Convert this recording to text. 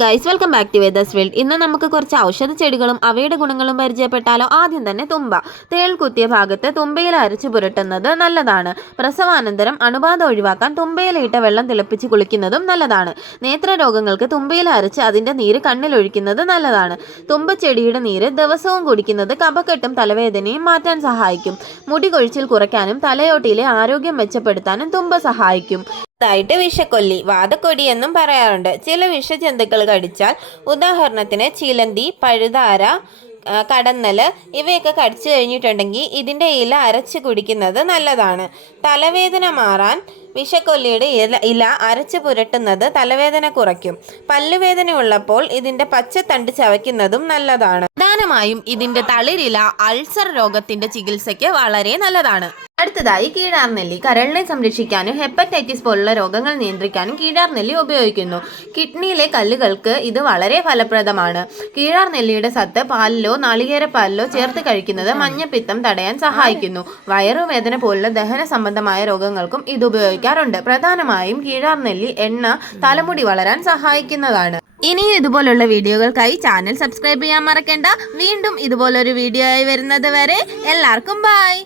Guys welcome back to Vedas world. ഇന്ന് നമുക്ക് കുറച്ച് ഔഷധ ചെടികളും അവയുടെ ഗുണങ്ങളും പരിചയപ്പെട്ടാലോ. ആദ്യം തന്നെ തുമ്പ. തേൾ കുത്തിയ ഭാഗത്ത് തുമ്പയില അരച്ചു പുരട്ടുന്നത് നല്ലതാണ്. പ്രസവാനന്തരം അണുബാധ ഒഴിവാക്കാൻ തുമ്പയിലയിട്ട വെള്ളം തിളപ്പിച്ച് കുളിക്കുന്നതും നല്ലതാണ്. നേത്രരോഗങ്ങൾക്ക് തുമ്പയില അരച്ച് അതിൻ്റെ നീര് കണ്ണിലൊഴിക്കുന്നത് നല്ലതാണ്. തുമ്പച്ചെടിയുടെ നീര് ദിവസവും കുടിക്കുന്നത് കഫക്കെട്ടും തലവേദനയും മാറ്റാൻ സഹായിക്കും. മുടി കൊഴിച്ചിൽ കുറയ്ക്കാനും തലയോട്ടിയിലെ ആരോഗ്യം മെച്ചപ്പെടുത്താനും തുമ്പ സഹായിക്കും. ായിട്ട് വിഷക്കൊല്ലി, വാതക്കൊടി എന്നും പറയാറുണ്ട്. ചില വിഷജന്തുക്കൾ കടിച്ചാൽ, ഉദാഹരണത്തിന് ചിലന്തി, പഴുതാര, കടന്നൽ ഇവയൊക്കെ കടിച്ചു കഴിഞ്ഞിട്ടുണ്ടെങ്കിൽ ഇതിൻ്റെ ഇല അരച്ച് കുടിക്കുന്നത് നല്ലതാണ്. തലവേദന മാറാൻ വിഷക്കൊല്ലിയുടെ ഇല അരച്ച് പുരട്ടുന്നത് തലവേദന കുറയ്ക്കും. പല്ലുവേദന ഉള്ളപ്പോൾ ഇതിൻ്റെ പച്ചത്തണ്ട് ചവയ്ക്കുന്നതും നല്ലതാണ്. പ്രധാനമായും ഇതിൻ്റെ തളിരില അൾസർ രോഗത്തിൻ്റെ ചികിത്സയ്ക്ക് വളരെ നല്ലതാണ്. അടുത്തതായി കീഴാർനെല്ലി. കരളിനെ സംരക്ഷിക്കാനും ഹെപ്പറ്റൈറ്റിസ് പോലുള്ള രോഗങ്ങൾ നിയന്ത്രിക്കാനും കീഴാർനെല്ലി ഉപയോഗിക്കുന്നു. കിഡ്നിയിലെ കല്ലുകൾക്ക് ഇത് വളരെ ഫലപ്രദമാണ്. കീഴാർനെല്ലിയുടെ സത്ത് പാലിലോ നാളികേരപ്പാലിലോ ചേർത്ത് കഴിക്കുന്നത് മഞ്ഞപ്പിത്തം തടയാൻ സഹായിക്കുന്നു. വയറുവേദന പോലുള്ള ദഹന സംബന്ധമായ രോഗങ്ങൾക്കും ഇത് ഉപയോഗിക്കാറുണ്ട്. പ്രധാനമായും കീഴാർനെല്ലി എണ്ണ തലമുടി വളരാൻ സഹായിക്കുന്നതാണ്. ഇനിയും ഇതുപോലുള്ള വീഡിയോകൾക്കായി ചാനൽ സബ്സ്ക്രൈബ് ചെയ്യാൻ മറക്കണ്ട. വീണ്ടും ഇതുപോലൊരു വീഡിയോ ആയി വരുന്നത് വരെ എല്ലാവർക്കും ബൈ.